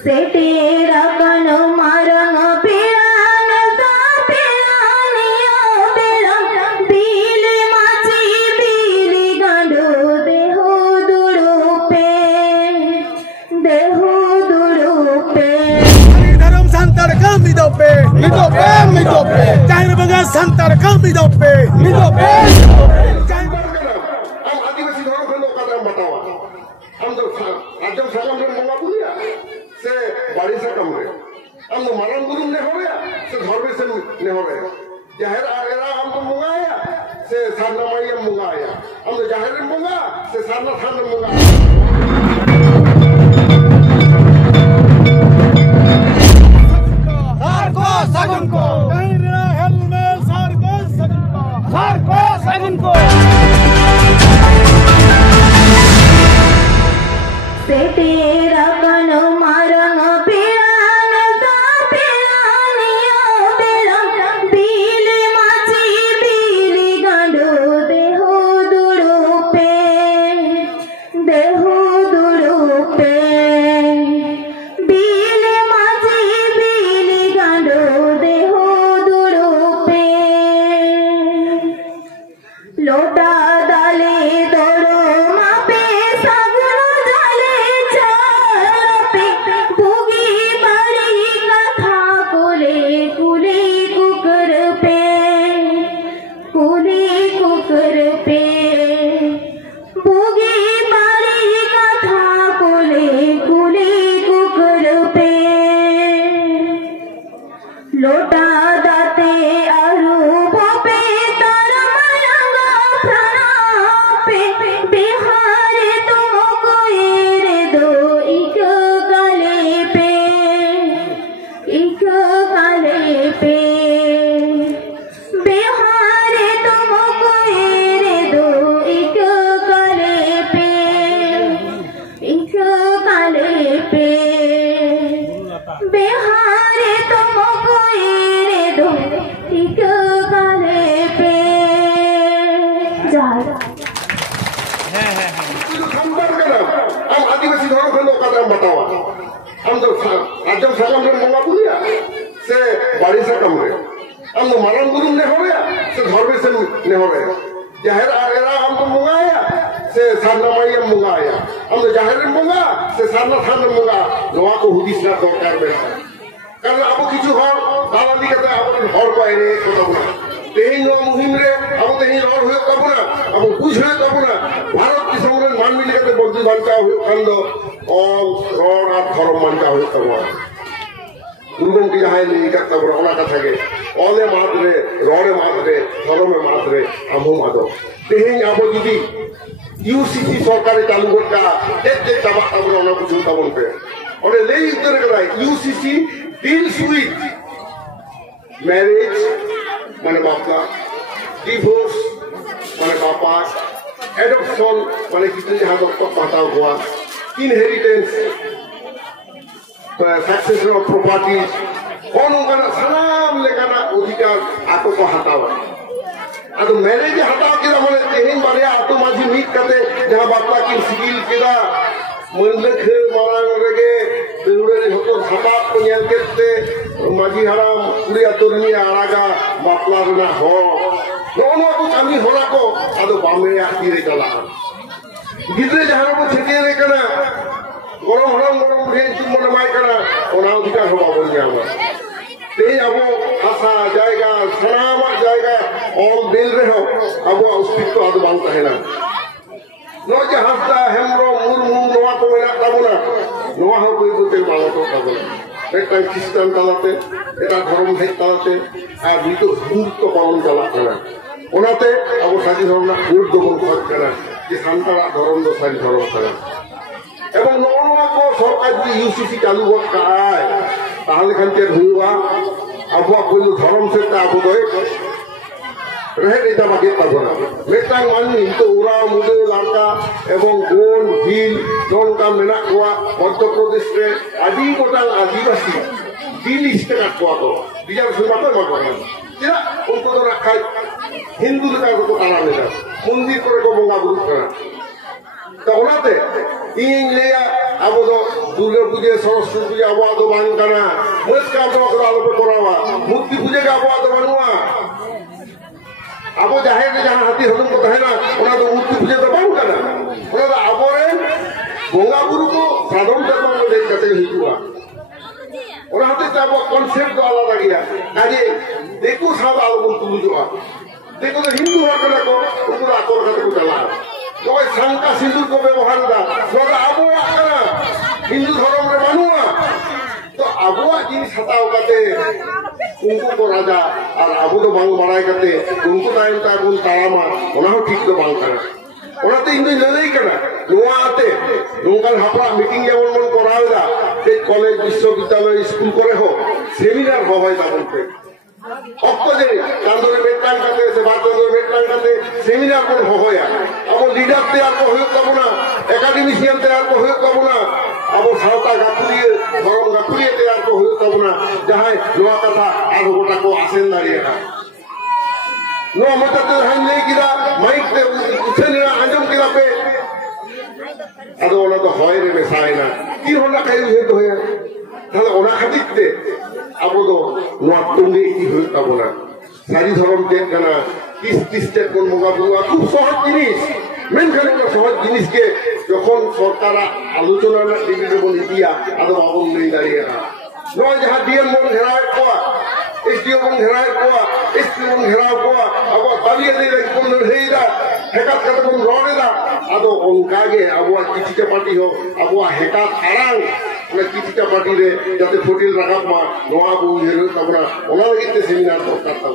Setera kanu marang piran tapiraniya beram bili machi bili gandu dehu durupe Dalam santar kami dope Jangan bagas santar kami dope आदिवासी धर्म के लोग का बतावा हम तो राज्य सभा में मंगा बुलिया से बाड़ी से कम रे हम तो मरण गुरु ने हो गया से धर्म से ने हो गया जाहिर आगरा हम तो मंगाया से सारना माई हम मंगाया हम तो जाहिर मंगा से सारना थान मंगा सागुन को सागुन को Setera kanu marang piran tapiraniya beram bili machi bili gandu dehu durupe bili machi bili gandu dehu durupe lota dale doro mape saguno jale chape bugi bari katha kule kule kukur pe bugi bari katha kule kukur pe lota date aru bope tarmanga pranape bihare tumko ere do ik kale pe bihare tumko ere do ik kale pe बिहारे तुमको रे दो एक गाले पे जा हम आदिवासी धर्म के लोग का बतावा हम तो राज्य सभा में मंगा बुलिया से बाड़ी से कम रे हम तो मरण गुरु ने हो गया से धर्म से ने हो गया जाहिर आगरा हम तो मंगाया से सारना माई हम मंगाया हम तो जाहिर मंगा से सारना थान मंगा नवा को हुदिस ना दरकार बे कारण अब किछु हर दालाली के अब हर को आइने কথা বলা তেহিন মুহিম রে अब तेहिन और हुए कब ना अब कुछ हुए कब ना भारत की समरण मान मिल के बंधु बनता हुए कंद और रोड और धर्म बनता हुए कब दुर्गम की जहां नहीं करता बड़ा कथा के ओले मात्रे रोडे मात्रे धर्म मात्रे আমো মাদক তেহিন अब যদি यूसीसी सरकार चालू करता एक चाबा अब ना कुछ होता बनते और ले इधर करा यूसीसी deals with marriage माने बापा divorce माने पापा adoption माने कितने जहाँ तक पता हुआ inheritance succession of properties कौन होगा ना सलाम लेकर ना अधिकार आपको को हटावा अब मैंने जो हटाव किया माने तेहिन बारे आतो माजी मीट करते जहाँ बापा की सिविल किया मंदख मारांग रगे दुरुड़े होतो सपाप को ᱧᱮᱞ केते माजी हराम पूरी अतुरनी आरागा बापला रना हो दोनों को कमी होना को आदो बामे आती रे चला गिद्रे जहां को छके रे कना गरम हराम रे तुम माय कना ओना अधिकार हो बाबो जामा ते अबो आशा जाएगा सलाम जाएगा और दिल रे हो अबो अस्तित्व आदो बांग कहना नोजे हस्ता हेमरो मुरमु नोवा को मेरा ताबुना नोवा हो कोई कोते बांग तो ताबुना एक ख्रिस्टान तालाते एटा धर्म है तालाते आ बितो हिंदू पालन चला करा ओनाते अब साजी धर्म ना उर्दगन खत करा যে সান্তারা ধর্ম দো সারি ধর্ম করা এবং নওয়া কো সরকার যদি ইউসিসি চালু করতায় তাহলে খানতে হইবা আবহাওয়া কইল ধর্ম সেটা আবদয় रहे এটা বাকি পাবো না মেটাং মানি তো ওরা মুদে লাকা এবং গোল হিল ননকা মেনা কোয়া মধ্যপ্রদেশ রে আদি গোটা আদিবাসী দিল ইস্তেকা কোয়া তো বিজার সুমাতে মাগো না এরা উनको तो रखा हिंदू का को ताला लेना मंदिर करे को बंगा बुरु करा तो ओनाते इन लेया अब तो दुर्गा पूजा सरस्वती पूजा अब तो बांग करना मुस्का तो आलो पे करावा मूर्ति पूजा का अब तो बनवा अब जाहिर ने जहां हाथी हजम को है ना ओना तो मूर्ति पूजा तो बांग करना ओना तो अब रे बोंगा गुरु को साधारण धर्म में देख करते हुआ और हाथे चाबो कॉन्सेप्ट तो आलादा गया आगे देखो सब आलो तुलु जो देखो तो हिंदू हर कला को उनको आकोर का तो चला जो शंका सिंदूर को व्यवहार दा सोदा अबो आकरा हिंदू धर्म रे मानुआ तो अबो जिनिस हटाओ कते उनको को राजा और अबो तो बांग बड़ाई कते उनको टाइम ता गुन तारामा ओना हो ठीक तो बांग करे ओनाते इन लड़ाई करना नोआ आते नोंकान हापड़ा मीटिंग जेमन मन करावेदा ते कॉलेज विश्वविद्यालय स्कूल करे हो सेमिनार हो হয় তখন पे অক্টো যে কান্দরে বেট্টাং কাতে সে বাতরে বেট্টাং কাতে সেমিনার করে হয় আবো লিডার তৈয়ার কো হয়ে যাব না একাডেমিশিয়ান তৈয়ার কো হয়ে যাব না আবো সাওতা গাকুরিয়ে ধরম গাকুরিয়ে তৈয়ার কো হয়ে যাব না যাহাই নোয়া কথা আর গোটা কো আসেন দাঁড়িয়ে না নোয়া মতাতে হাই নেই কিরা মাইক তে উঠেনা আজম কিরা पे আদো ওনা তো হয় রে বেসায় না কি হলা কাই হয়ে তো হয় তাহলে ওনা খাতিতে আবো তো নোয়া টঙ্গে কি হয়ে যাব না সারি ধরম তে কানা 30 তে কোন মোগা বুয়া খুব সহজ জিনিস মেনখানে একটা সহজ জিনিসকে যখন সরকার আলোচনা না টিভিতে বলি দিয়া আদো আবন নেই দাঁড়িয়ে না নয় যাহা ডিএম মন ঘেরায় কোয়া एसडीओ बन घेराए कोआ एसपी बन घेराए कोआ अब तालिया दे रे कोन हेइदा हेकात कते बन रोडेदा आदो ओनकागे अबुआ किचिटा पार्टी हो अबुआ हेकात आरांग ना किचिटा पार्टी रे जाते फोटिल राखाप मा नोआ बु हेरो तबरा ओना लगिते सेमिनार तो करता